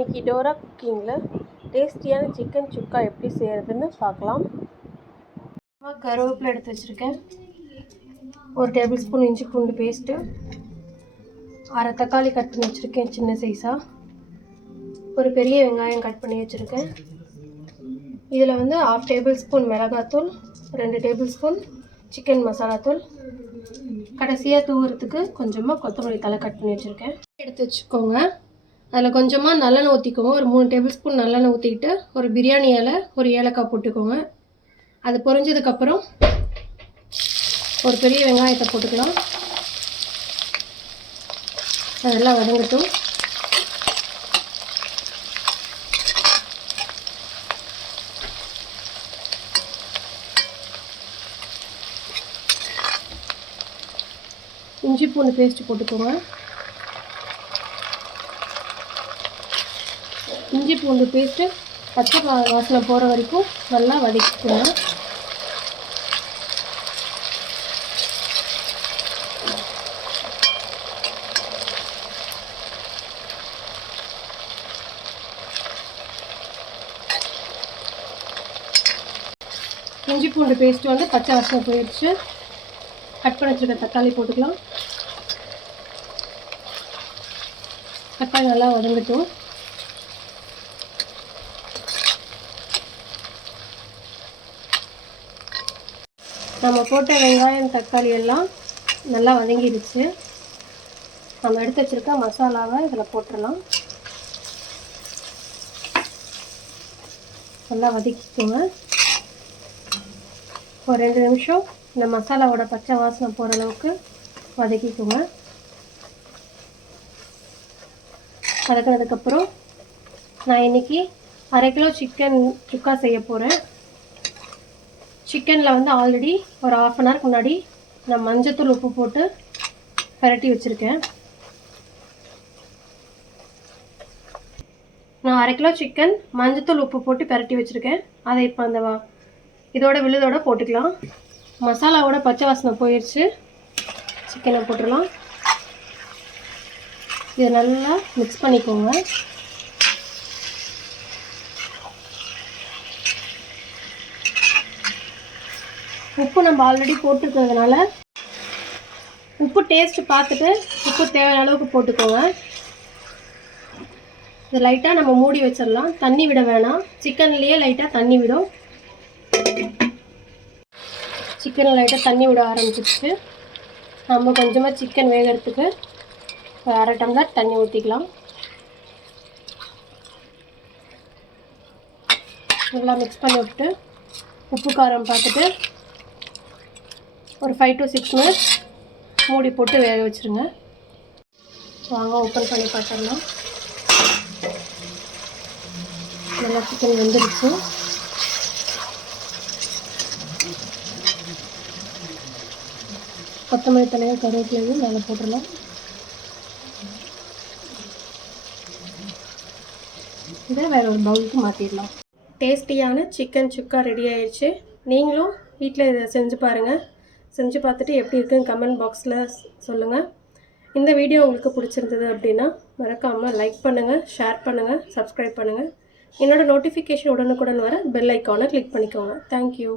இன்றைக்கி டோரா குக்கிங்கில் டேஸ்டியான சிக்கன் சுக்கா எப்படி செய்கிறதுன்னு பார்க்கலாம். கருவேப்பிலை எடுத்து வச்சுருக்கேன். 1 டேபிள் ஸ்பூன் இஞ்சி பூண்டு பேஸ்ட்டு, 1/2 தக்காளி கட் பண்ணி வச்சுருக்கேன் சின்ன சைஸாக. ஒரு பெரிய வெங்காயம் கட் பண்ணி வச்சுருக்கேன். இதில் 1/2 டேபிள் ஸ்பூன் மிளகாத்தூள், 2 டேபிள் ஸ்பூன் சிக்கன் மசாலாத்தூள், கடைசியாக தூவுறதுக்கு கொஞ்சமாக கொத்தமல்லி தழை கட் பண்ணி வச்சுருக்கேன். எடுத்து வச்சுக்கோங்க. அதில் கொஞ்சமாக நல்லெண்ணெய் ஊற்றிக்கோங்க. ஒரு 3 டேபிள் ஸ்பூன் நல்லெண்ணெய் ஊற்றிக்கிட்டு ஒரு பிரியாணி இலை, ஒரு ஏலக்காய் போட்டுக்கோங்க. அது பொரிஞ்சதுக்கப்புறம் ஒரு பெரிய வெங்காயத்தை போட்டுக்கலாம். அதெல்லாம் வதங்கட்டும். இஞ்சி பூண்டு பேஸ்ட்டு போட்டுக்கோங்க. இஞ்சி பூண்டு பேஸ்ட்டு பச்சை வாசனை போகிற வரைக்கும் நல்லா வதக்கிக்கோங்க. இஞ்சி பூண்டு பேஸ்ட்டு பச்சை வாசனை போயிடுச்சு. கட் பண்ணி வச்சுருக்க தக்காளி போட்டுக்கலாம். தக்காளி நல்லா வதங்கட்டும். நம்ம போட்ட வெங்காயம் தக்காளி எல்லாம் நல்லா வதங்கிடுச்சு. நம்ம எடுத்து வச்சுருக்க மசாலாவை இதில் போட்டுடலாம். நல்லா வதக்கிக்கோங்க. ஒரு 2 நிமிஷம் இந்த மசாலாவோட பச்சை வாசனை போகிற அளவுக்கு வதக்கிக்கோங்க. வதக்கினதுக்கப்புறம் நான் இன்றைக்கி 1/2 கிலோ சிக்கன் சுக்கா செய்ய போகிறேன். சிக்கனில் ஆல்ரெடி ஒரு 1/2 அன் ஹவருக்கு முன்னாடி நான் மஞ்சத்தூள் உப்பு போட்டு பரட்டி வச்சுருக்கேன். நான் 1/2 கிலோ சிக்கன் மஞ்சத்தூள் உப்பு போட்டு பரட்டி வச்சுருக்கேன். அதை இப்போ அந்த இதோட விழுதோட போட்டுக்கலாம். மசாலாவோட பச்சை வாசனை போயிடுச்சு. சிக்கனை போட்டுடலாம். இதை நல்லா மிக்ஸ் பண்ணிக்கோங்க. உப்பு நம்ம ஆல்ரெடி போட்டுருக்கிறதுனால உப்பு டேஸ்ட்டு பார்த்துட்டு உப்பு தேவையான அளவுக்கு போட்டுக்கோங்க. இது லைட்டாக நம்ம மூடி வச்சிடலாம். தண்ணி விட வேணாம். சிக்கன்லேயே லைட்டாக தண்ணி விடும். சிக்கனில் லைட்டாக தண்ணி விட ஆரம்பிச்சிடுச்சு. நம்ம கொஞ்சமாக சிக்கன் வேகிறதுக்கு ஒரு 1/2 டம்ளர் தண்ணி ஊற்றிக்கலாம். நல்லா மிக்ஸ் பண்ணி விட்டு உப்பு காரம் பார்த்துட்டு ஒரு 5 to 6 மினிட்ஸ் மூடி போட்டு வேக வச்சுருங்க. வாங்க ஓப்பன் பண்ணி பார்த்துடலாம். நல்லா சிக்கன் வெந்துடுச்சு. கொத்தமல்லி தலையும் கருவேப்பிலையும் மேலே போட்டுடலாம். இதை வேறு ஒரு பவுலுக்கு மாற்றிடலாம். டேஸ்டியான சிக்கன் சுக்கா ரெடி ஆயிடுச்சு. நீங்களும் வீட்டில் இதை செஞ்சு பாருங்கள். செஞ்சு பார்த்துட்டு எப்படி இருக்குன்னு கமெண்ட் பாக்ஸில் சொல்லுங்கள். இந்த வீடியோ உங்களுக்கு பிடிச்சிருந்தது அப்படின்னா மறக்காமல் லைக் பண்ணுங்கள், ஷேர் பண்ணுங்கள், சப்ஸ்கிரைப் பண்ணுங்கள். என்னோடய நோட்டிஃபிகேஷன் உடனுக்குடன் வர பெல் ஐக்கானை கிளிக் பண்ணிக்கோங்க. தேங்க்யூ.